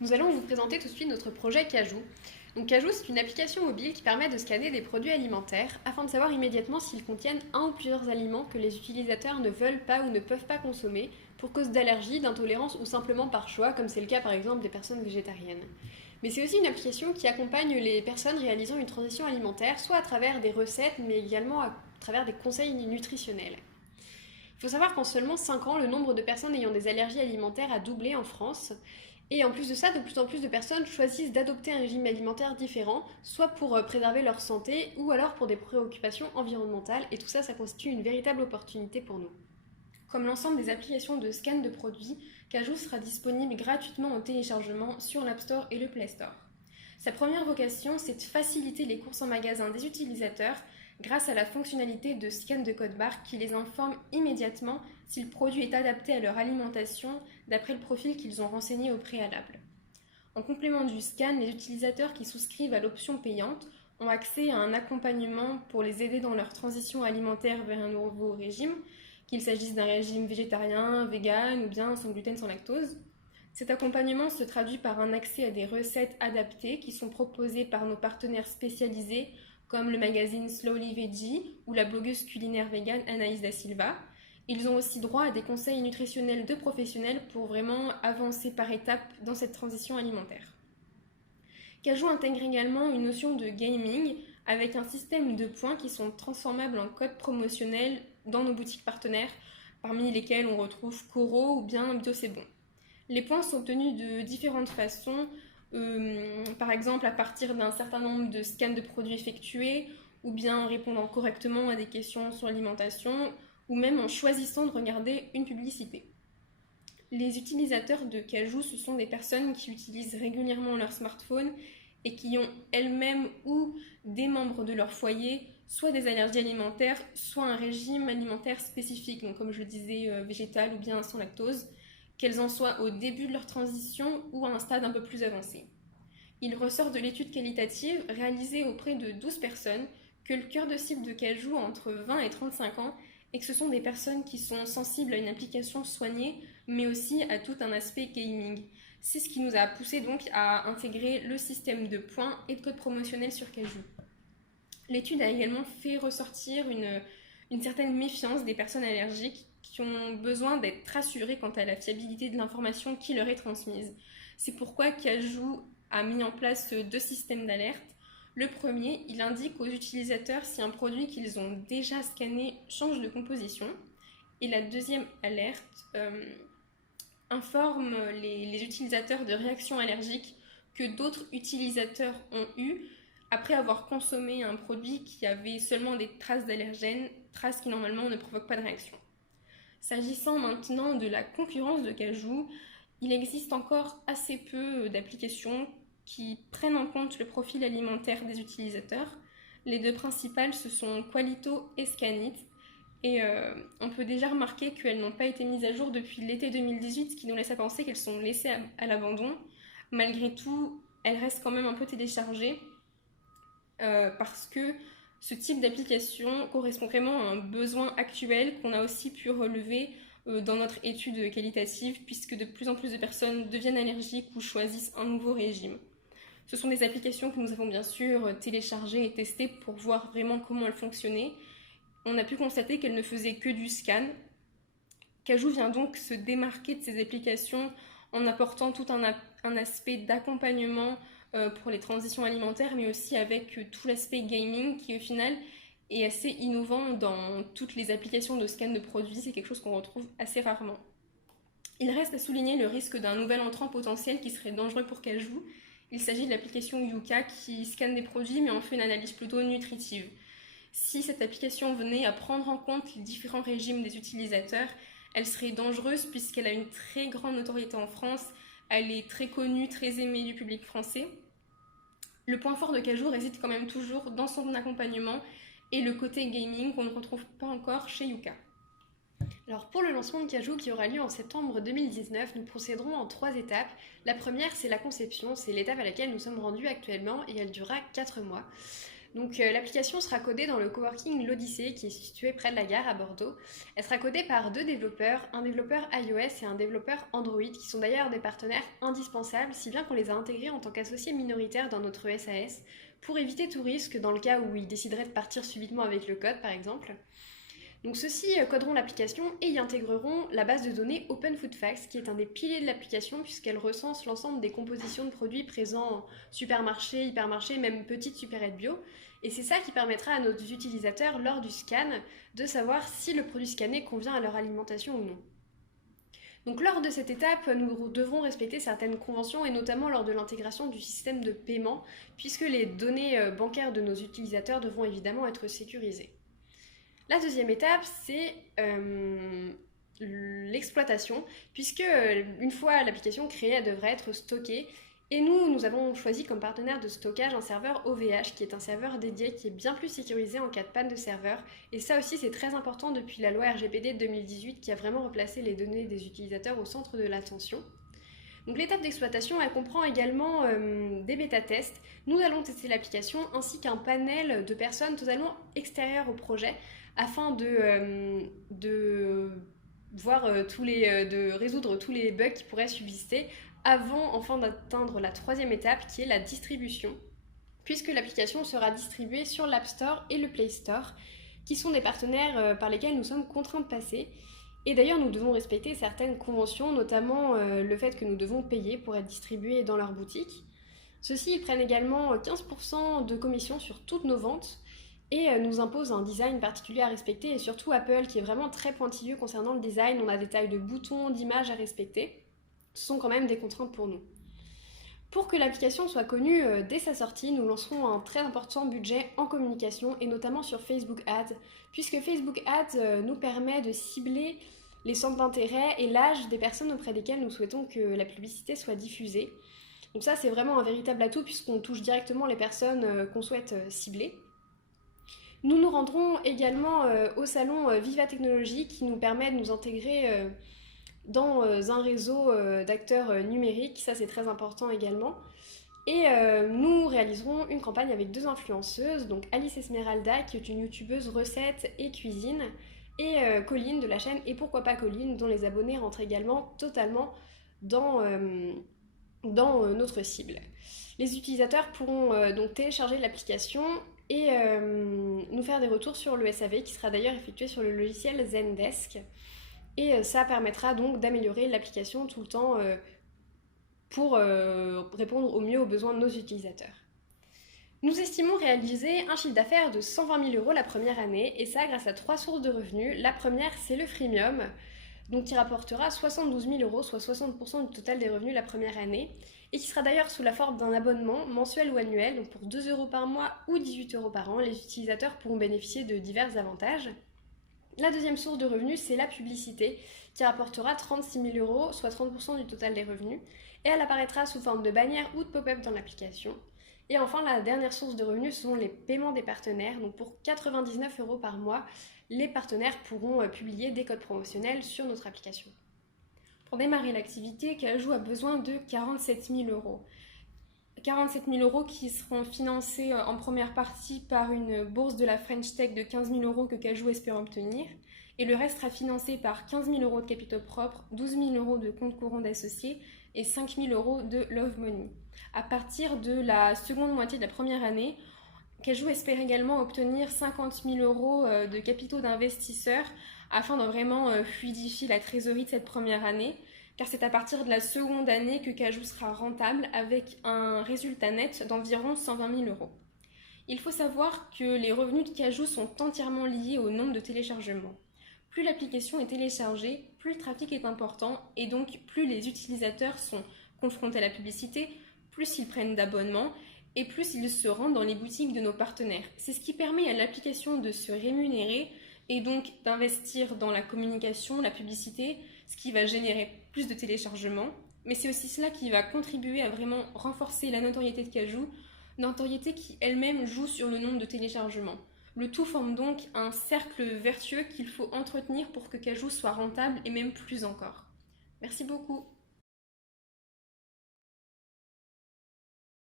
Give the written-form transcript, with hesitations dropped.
Nous allons vous présenter tout de suite notre projet Cajou. Donc Cajou, c'est une application mobile qui permet de scanner des produits alimentaires afin de savoir immédiatement s'ils contiennent un ou plusieurs aliments que les utilisateurs ne veulent pas ou ne peuvent pas consommer pour cause d'allergie, d'intolérance ou simplement par choix, comme c'est le cas par exemple des personnes végétariennes. Mais c'est aussi une application qui accompagne les personnes réalisant une transition alimentaire, soit à travers des recettes, mais également à travers des conseils nutritionnels. Il faut savoir qu'en seulement 5 ans, le nombre de personnes ayant des allergies alimentaires a doublé en France. Et en plus de ça, de plus en plus de personnes choisissent d'adopter un régime alimentaire différent, soit pour préserver leur santé, ou alors pour des préoccupations environnementales. Et tout ça, ça constitue une véritable opportunité pour nous. Comme l'ensemble des applications de scan de produits, Cajou sera disponible gratuitement en téléchargement sur l'App Store et le Play Store. Sa première vocation, c'est de faciliter les courses en magasin des utilisateurs grâce à la fonctionnalité de scan de code barre qui les informe immédiatement si le produit est adapté à leur alimentation d'après le profil qu'ils ont renseigné au préalable. En complément du scan, les utilisateurs qui souscrivent à l'option payante ont accès à un accompagnement pour les aider dans leur transition alimentaire vers un nouveau régime, qu'il s'agisse d'un régime végétarien, vegan ou bien sans gluten, sans lactose. Cet accompagnement se traduit par un accès à des recettes adaptées qui sont proposées par nos partenaires spécialisés comme le magazine Slowly Veggie ou la blogueuse culinaire vegan Anaïs da Silva. Ils ont aussi droit à des conseils nutritionnels de professionnels pour vraiment avancer par étapes dans cette transition alimentaire. Cajou intègre également une notion de gaming avec un système de points qui sont transformables en codes promotionnels dans nos boutiques partenaires, parmi lesquels on retrouve Coro ou bien Bio C'est Bon. Les points sont obtenus de différentes façons, par exemple à partir d'un certain nombre de scans de produits effectués, ou bien en répondant correctement à des questions sur l'alimentation, ou même en choisissant de regarder une publicité. Les utilisateurs de Cajou, ce sont des personnes qui utilisent régulièrement leur smartphone et qui ont elles-mêmes ou des membres de leur foyer soit des allergies alimentaires, soit un régime alimentaire spécifique, donc comme je le disais, végétal ou bien sans lactose, qu'elles en soient au début de leur transition ou à un stade un peu plus avancé. Il ressort de l'étude qualitative réalisée auprès de 12 personnes que le cœur de cible de Cajou a entre 20 et 35 ans et que ce sont des personnes qui sont sensibles à une application soignée mais aussi à tout un aspect gaming. C'est ce qui nous a poussé donc à intégrer le système de points et de codes promotionnels sur Cajou. L'étude a également fait ressortir une certaine méfiance des personnes allergiques qui ont besoin d'être rassurées quant à la fiabilité de l'information qui leur est transmise. C'est pourquoi Cajou a mis en place 2 systèmes d'alerte. Le premier, il indique aux utilisateurs si un produit qu'ils ont déjà scanné change de composition. Et la deuxième alerte informe les utilisateurs de réactions allergiques que d'autres utilisateurs ont eues après avoir consommé un produit qui avait seulement des traces d'allergènes, traces qui normalement ne provoquent pas de réaction. S'agissant maintenant de la concurrence de Cajou, il existe encore assez peu d'applications qui prennent en compte le profil alimentaire des utilisateurs. Les 2 principales, ce sont Qualito et Scanit. Et on peut déjà remarquer qu'elles n'ont pas été mises à jour depuis l'été 2018, ce qui nous laisse à penser qu'elles sont laissées à l'abandon. Malgré tout, elles restent quand même un peu téléchargées parce que ce type d'application correspond vraiment à un besoin actuel qu'on a aussi pu relever dans notre étude qualitative, puisque de plus en plus de personnes deviennent allergiques ou choisissent un nouveau régime. Ce sont des applications que nous avons bien sûr téléchargées et testées pour voir vraiment comment elles fonctionnaient. On a pu constater qu'elles ne faisaient que du scan. Cajou vient donc se démarquer de ces applications en apportant tout un aspect d'accompagnement pour les transitions alimentaires, mais aussi avec tout l'aspect gaming qui au final est assez innovant dans toutes les applications de scan de produits. C'est quelque chose qu'on retrouve assez rarement. Il reste à souligner le risque d'un nouvel entrant potentiel qui serait dangereux pour Cajou. Il s'agit de l'application Yuka qui scanne des produits mais en fait une analyse plutôt nutritive. Si cette application venait à prendre en compte les différents régimes des utilisateurs, elle serait dangereuse puisqu'elle a une très grande notoriété en France, elle est très connue, très aimée du public français. Le point fort de Cajou réside quand même toujours dans son accompagnement et le côté gaming qu'on ne retrouve pas encore chez Yuka. Alors pour le lancement de Cajou qui aura lieu en septembre 2019, nous procéderons en 3 étapes. La première, c'est la conception, c'est l'étape à laquelle nous sommes rendus actuellement et elle durera 4 mois. Donc l'application sera codée dans le coworking L'Odyssée qui est situé près de la gare à Bordeaux. Elle sera codée par 2 développeurs, un développeur iOS et un développeur Android, qui sont d'ailleurs des partenaires indispensables, si bien qu'on les a intégrés en tant qu'associés minoritaires dans notre SAS, pour éviter tout risque dans le cas où ils décideraient de partir subitement avec le code par exemple. Donc ceux-ci coderont l'application et y intégreront la base de données Open Food Facts, qui est un des piliers de l'application puisqu'elle recense l'ensemble des compositions de produits présents en supermarché, hypermarché, même petites supérettes bio. Et c'est ça qui permettra à nos utilisateurs, lors du scan, de savoir si le produit scanné convient à leur alimentation ou non. Donc lors de cette étape, nous devrons respecter certaines conventions et notamment lors de l'intégration du système de paiement, puisque les données bancaires de nos utilisateurs devront évidemment être sécurisées. La deuxième étape, c'est l'exploitation, puisque une fois l'application créée, elle devrait être stockée. Et nous avons choisi comme partenaire de stockage un serveur OVH, qui est un serveur dédié, qui est bien plus sécurisé en cas de panne de serveur. Et ça aussi, c'est très important depuis la loi RGPD de 2018, qui a vraiment replacé les données des utilisateurs au centre de l'attention. Donc l'étape d'exploitation, elle comprend également des bêta-tests. Nous allons tester l'application ainsi qu'un panel de personnes totalement extérieures au projet afin de résoudre tous les bugs qui pourraient subsister avant enfin d'atteindre la troisième étape qui est la distribution, puisque l'application sera distribuée sur l'App Store et le Play Store, qui sont des partenaires par lesquels nous sommes contraints de passer. Et d'ailleurs, nous devons respecter certaines conventions, notamment le fait que nous devons payer pour être distribués dans leur boutique. Ceux-ci, ils prennent également 15% de commission sur toutes nos ventes et nous imposent un design particulier à respecter, et surtout Apple qui est vraiment très pointilleux concernant le design. On a des tailles de boutons, d'images à respecter. Ce sont quand même des contraintes pour nous. Pour que l'application soit connue dès sa sortie, nous lancerons un très important budget en communication et notamment sur Facebook Ads, puisque Facebook Ads nous permet de cibler les centres d'intérêt et l'âge des personnes auprès desquelles nous souhaitons que la publicité soit diffusée. Donc ça, c'est vraiment un véritable atout puisqu'on touche directement les personnes qu'on souhaite cibler. Nous nous rendrons également au salon Viva Technologie qui nous permet de nous intégrer dans un réseau d'acteurs numériques, ça c'est très important également. Et nous réaliserons une campagne avec 2 influenceuses, donc Alice Esmeralda qui est une youtubeuse recettes et cuisine, et Colline de la chaîne Et pourquoi pas Colline, dont les abonnés rentrent également totalement dans notre cible. Les utilisateurs pourront donc télécharger l'application et nous faire des retours sur le SAV qui sera d'ailleurs effectué sur le logiciel Zendesk. Et ça permettra donc d'améliorer l'application tout le temps pour répondre au mieux aux besoins de nos utilisateurs. Nous estimons réaliser un chiffre d'affaires de 120 000 € la première année, et ça grâce à 3 sources de revenus. La première, c'est le freemium, donc qui rapportera 72 000 €, soit 60% du total des revenus la première année, et qui sera d'ailleurs sous la forme d'un abonnement mensuel ou annuel, donc pour 2 € par mois ou 18 € par an. Les utilisateurs pourront bénéficier de divers avantages. La deuxième source de revenus, c'est la publicité, qui rapportera 36 000 €, soit 30% du total des revenus, et elle apparaîtra sous forme de bannière ou de pop-up dans l'application. Et enfin, la dernière source de revenus, ce sont les paiements des partenaires. Donc pour 99 € par mois, les partenaires pourront publier des codes promotionnels sur notre application. Pour démarrer l'activité, Cajoo a besoin de 47 000 €. 47 000 € qui seront financés en première partie par une bourse de la French Tech de 15 000 € que Cajoo espère obtenir. Et le reste sera financé par 15 000 € de capitaux propres, 12 000 € de compte courant d'associés et 5 000 € de Love Money. À partir de la seconde moitié de la première année, Cajoo espère également obtenir 50 000 € de capitaux d'investisseurs afin de vraiment fluidifier la trésorerie de cette première année, car c'est à partir de la seconde année que Cajoo sera rentable avec un résultat net d'environ 120 000 €. Il faut savoir que les revenus de Cajoo sont entièrement liés au nombre de téléchargements. Plus l'application est téléchargée, plus le trafic est important et donc plus les utilisateurs sont confrontés à la publicité, plus ils prennent d'abonnements et plus ils se rendent dans les boutiques de nos partenaires. C'est ce qui permet à l'application de se rémunérer et donc d'investir dans la communication, la publicité, ce qui va générer plus de téléchargements. Mais c'est aussi cela qui va contribuer à vraiment renforcer la notoriété de Cajoo, notoriété qui elle-même joue sur le nombre de téléchargements. Le tout forme donc un cercle vertueux qu'il faut entretenir pour que Cajoo soit rentable et même plus encore. Merci beaucoup.